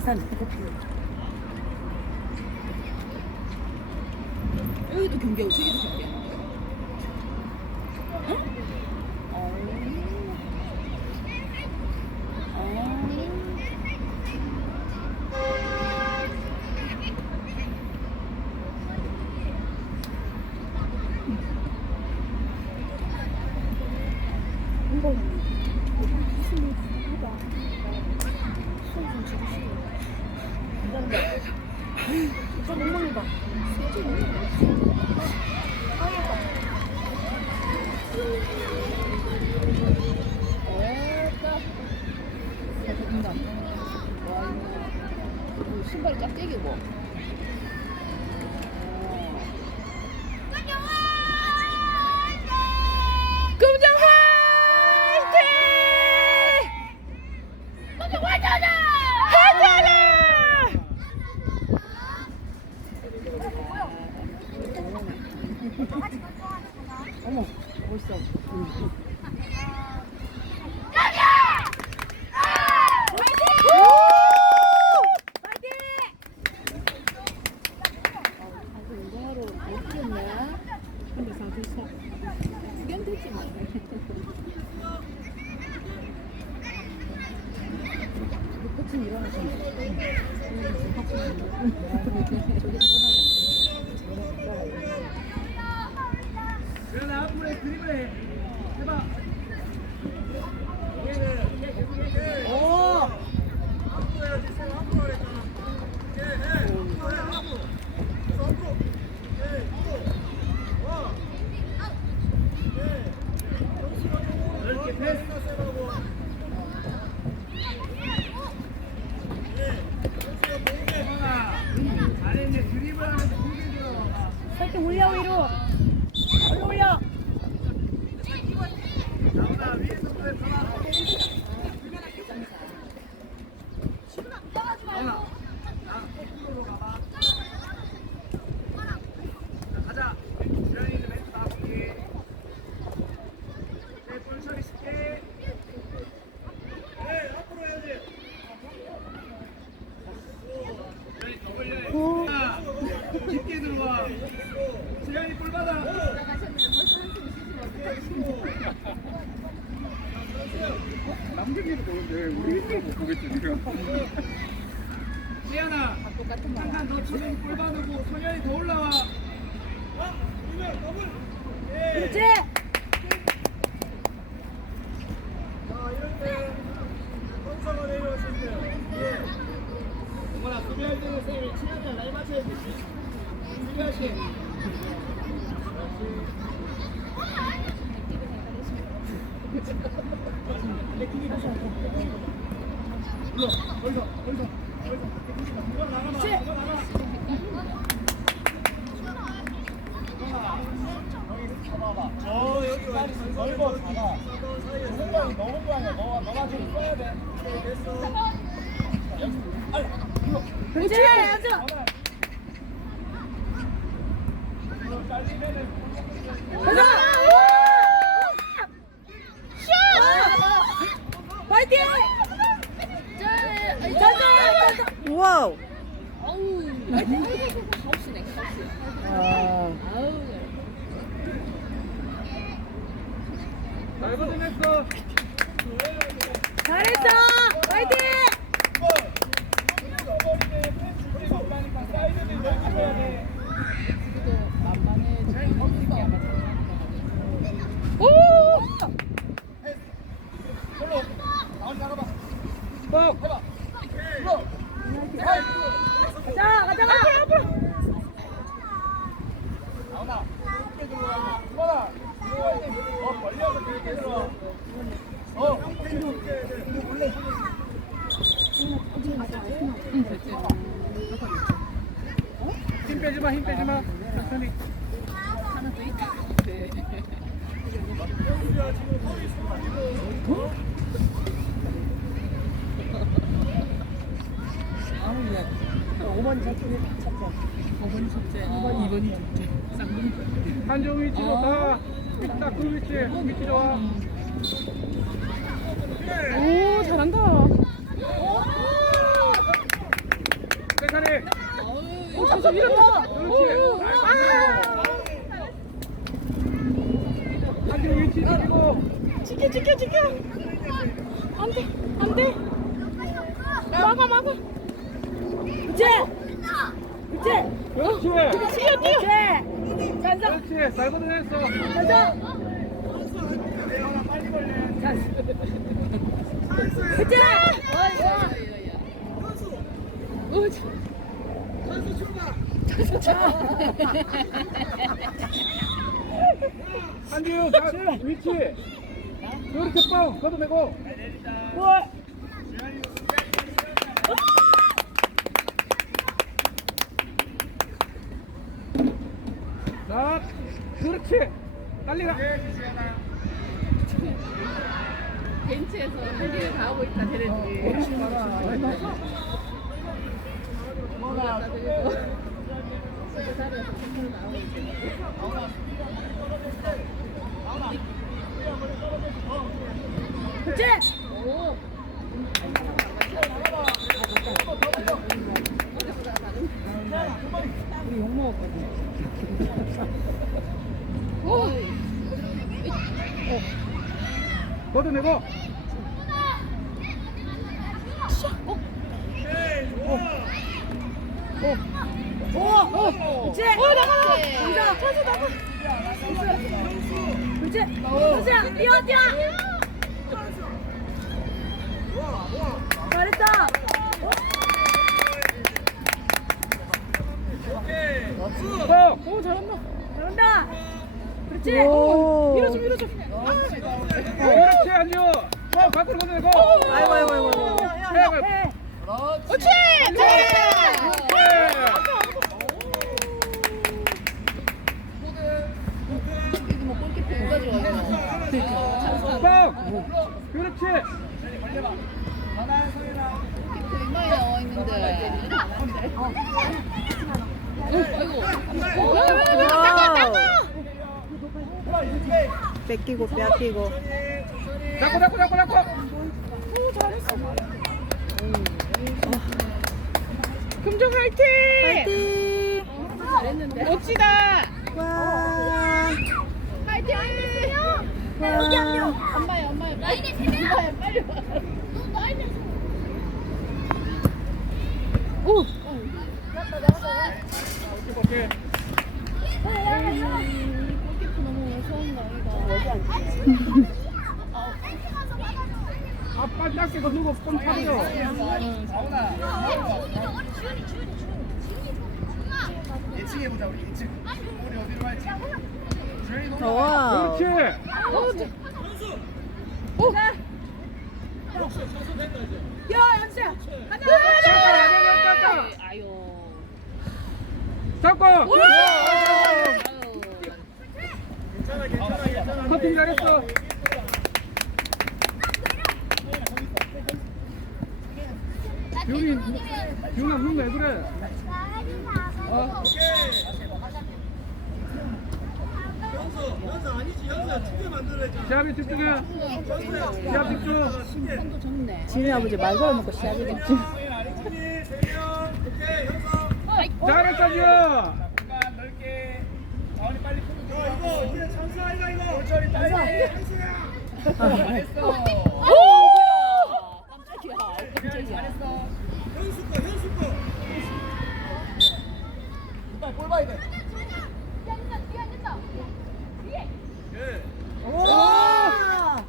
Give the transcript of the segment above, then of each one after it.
아리산 여기도 경기하고 저기도 경기하는 거야? 응? 이거 무슨 일이야? 수업 좀 주기 싫어. 진짜 엉망이다. 신발이 짝대기고. 금정 화이팅! 금정 화이팅! 어머, 멋있어. 그러나 앞으로 드리블 해. 해봐. 오! 이렇게 패스. 잘했네. 드리블 하면서 공개 들어가. 살짝 올려 위로. 올려 올려. 나오나 위에서부터 들어가. 나오나. 거꾸로 가봐. 자, 가자. 주현이는 멘트 나오기. 볼 처리 쉽게. 네, 앞으로 해야지. 주현이 더 걸려. 깊게 들어와. 주현이 볼 받아. 남경이도 보는데 우리 힘을 못 보겠지 지금. 지현아, 한칸 더 치면 볼 받고 소년이 더 올라와. 그렇지. 자, 이럴 때 선수가 내려오실 때, 어머나 수비할 때는 쌤이 친하게 날 맞춰야 돼. 수비하시. 여기 넓어 작아. 생각이 너무 좋아요. 너가 좀 써야 돼. 됐어. 그렇지. 앉아. 가자. 슛! 파이팅! 짜자. 와우. 아우. 하우스네, 하우스. 아. 아우. 잘 받아냈어. 잘했어. 파이팅! 오! 가자, 가자, 가자. 앞으로. 나오나. 이렇게 들어와. 이거나. 벌려서 그렇게 들어와. 힘 빼지 마, 힘 빼지 마. 천천히. 하나 더 있다. 네. 아우야. 5번 저쪽에 찾자. 5번이 첫째, 2번이 둘째. 쌍둥이. 한정 위치로 가. 딱 그 위치. 위치 좋아. 오, 잘한다. 가서 밀었다. 그렇지. 한쪽 위치 지키고. 지켜. 안 돼. 막아. 그치? 그치? 그렇지. 그치? 잔서. 그렇지. 잘 걷어냈어. 잔서. 그치? 한지우 위치. 그렇게 뻥 걷어내고. 볼. 자, 그렇지. 빨리가. 벤치에서 할 일을 다 하고 있다 쟤네들이. 그렇지 마라. 뭐가 그리고 그 자리에서 컨트롤 나오고 있어. 그치? 오. 우리 욕 먹었거든. 걷어내고. 그치? 나가! 찬수 나가! 그치? 찬수야, 뛰어! 잘했다! 뻥. 오 잘한다. 잘한다! 그렇지? 밀어줘. 그렇지 한지우. 뻥 밖으로 걷어내고. 아이고. 해. 그렇지. 뻥. 그렇지. 얼마에 나와 있는데. 뺏기고 빼앗기고. 잡고. 금정 화이팅. 파이팅! 잘했는데. 멋지다. 와. 화이팅. 엄마야. 라인에 세 명! 빨리 와. 오! 오케이. 골키퍼 너무 무서운 거 아니다. 아빠 작게 걷고 뻥 차려. 예측해보자 우리 예측. 우리 어디로 갈지. 와. 그렇지. 야, 연수야. 가자. 아유. 잡고. 아유. 괜찮아. 커팅 잘했어. 기훈아 눈 왜 그래? 연수 아니지. 연수야 집게 만들어야지. 시합에 집중해. 시합 집중. 손도 좋네. 지민 아버지 말 걸어놓고 시작이겠지. 아리진이 3명. 오케이 연수. 잘했어 지우. 잠깐 넓게. 자원이 빨리 푸는 거. 이거 이제 찬수 아이가 이거. 오철이 빨리. 찬수야. 잘했어. 깜짝이야. 잘했어. 현수 거. 빨리 볼 봐야 돼. 예. 와.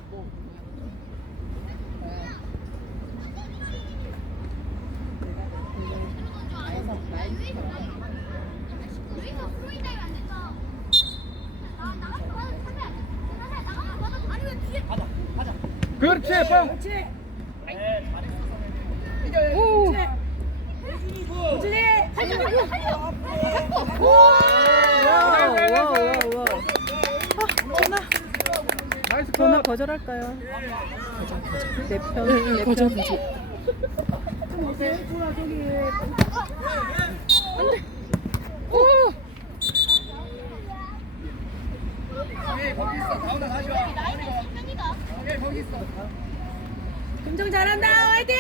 그렇지 뻥. 그렇지. 네, 오. 우진이. 와. 나이스 전화 컷. 거절할까요? 내 거절. 오케이 거기 있어. 다운아 다시 와. 오케이 거기 있어. 금정 잘한다. 화이팅!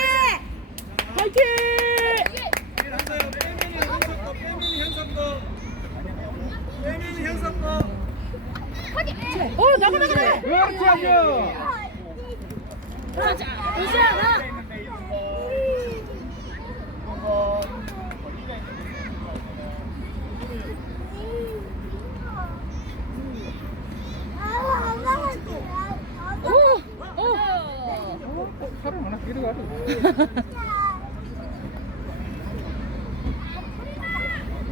화이팅! 일어났어요. 빼면이 현수 거. 빼면이 현석도. 빼면이 현석도. 나가. 그렇지 아주. 은수야 나. 팔을 하나 길어 가지고.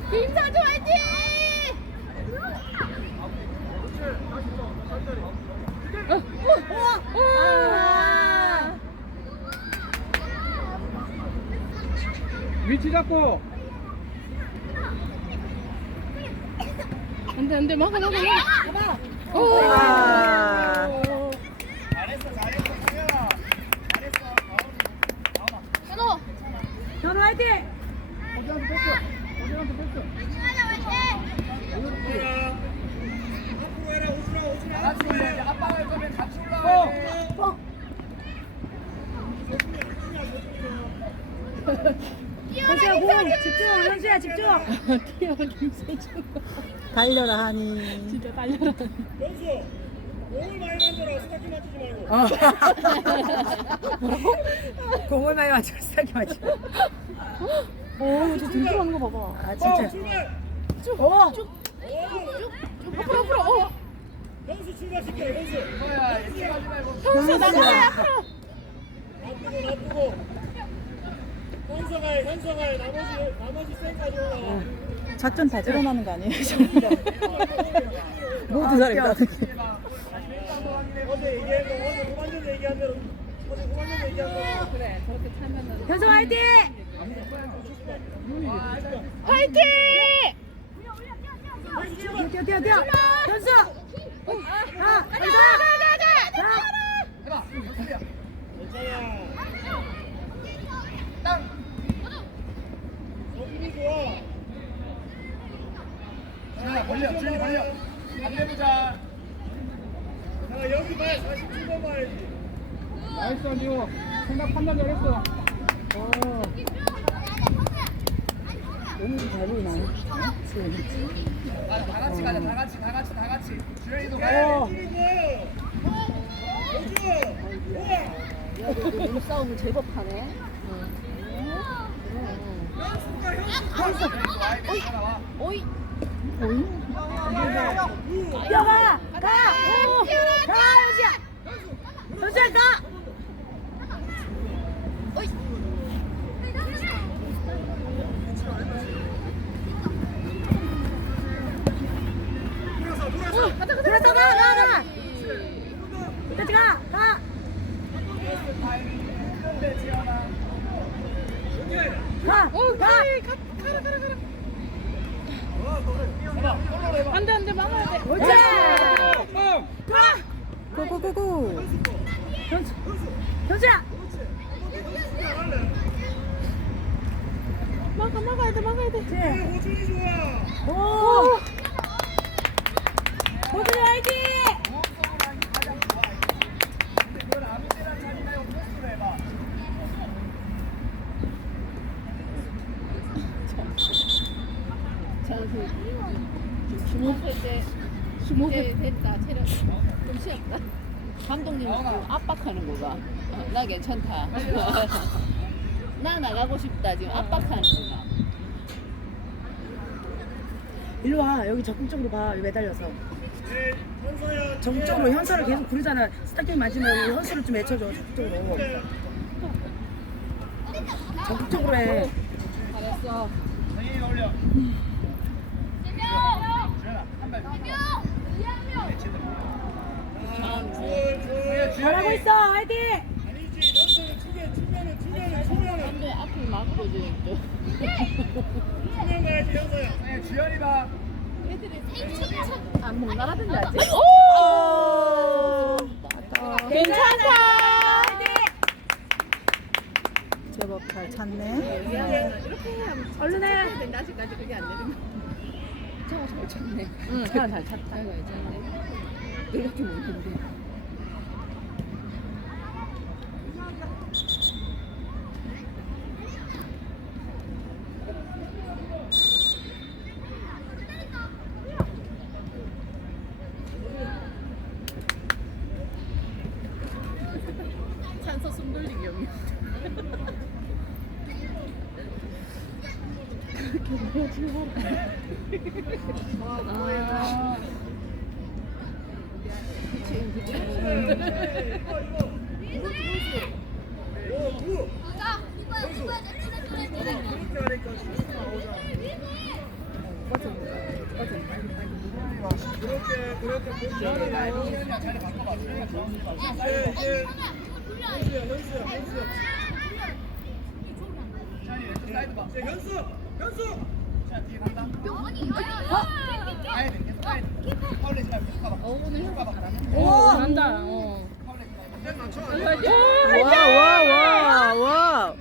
김사주 화이팅! 위치 잡고. 안돼 막아. 잘했어 잘했어 승현아. 잘했어. 현우 화이팅! 어디한테 뺐어? 어디한테 뺐어? 앞으로 해라 오준아. 같이 올라야지. 아빠가 할 거면 같이 올라와. 현수야 공 집중. 현수야 집중. 뛰어 김세준. 달려라 하니. 진짜 달려라. 현수 공을 많이 만들어. 스타킹 맞추지 말고. 공을 많이 맞춰 스타킹 맞춰. 저 등수하는 거 봐봐. 아 진짜. 출발. 앞으로. 현수 출발시켜 현수. 현수 나가 앞으로. 놔두고. 현서가 나머지 쌩까지 올라와. 작전 다 드러나는 거 아니에요? 모두 잘했다. 어제 얘기한 거 어제 후반전 얘기한 대로 그래 저렇게 차면은. 현수 화이팅! 화이팅! 뛰어. 현수! 가! 현수! 괜찮아. 너무 좋아. 자, 벌려. 안 내보자. 자, 여기 봐야 47번 봐야지. 나이스 아니요. 생각 판단 잘했어. 너무 잘 보이나? 다 같이. 주현이도 가. 몸싸움을 제법 하네. 오이. 뛰어가! 가! 현수야! 현수야 가! 들어서 가! 같이 가! 가! 안돼 막아야 돼. 옳지! 가! 고고고고! 현수야! 막아야 돼. 호준이 좋아. 오! 호준이 화이팅! 그건 아무 때나 자기 말고 포스트로 해봐. 주목할 때 이제 됐다. 체력 좀 쉬었다. 감독님 그 압박하는 거가 나 괜찮다. 나 나가고 싶다. 지금 압박하는 거가. 일로 와. 여기 적극적으로 가. 여기 매달려서. 네, 현서야. 적극적으로 현서를 계속 부르잖아. 스타킹 맞으면 현서를 좀 외쳐줘. 적극적으로. 적극적으로 해. 잘했어. 정인이 올려. 주현아, 한 발. 잘하고 있어. 화이팅! 아니지, 현서는 주면은. 안돼 앞을 막고 지금 주면 가야지, 현서야. 네, 주현이 봐. 애들이 안못 나가던데 아직. 오! 괜찮다. 제법 잘 찼네. 이렇게 하면 얼른 해. 되는데 아직까지 그게 안 되는 거. 저거 잘 쳤네. 응, 사람 잘 찼다. 아이고 괜찮네. 이렇게 못했는데. 그렇게 보시면 현수! 오, 난다. 어. 와.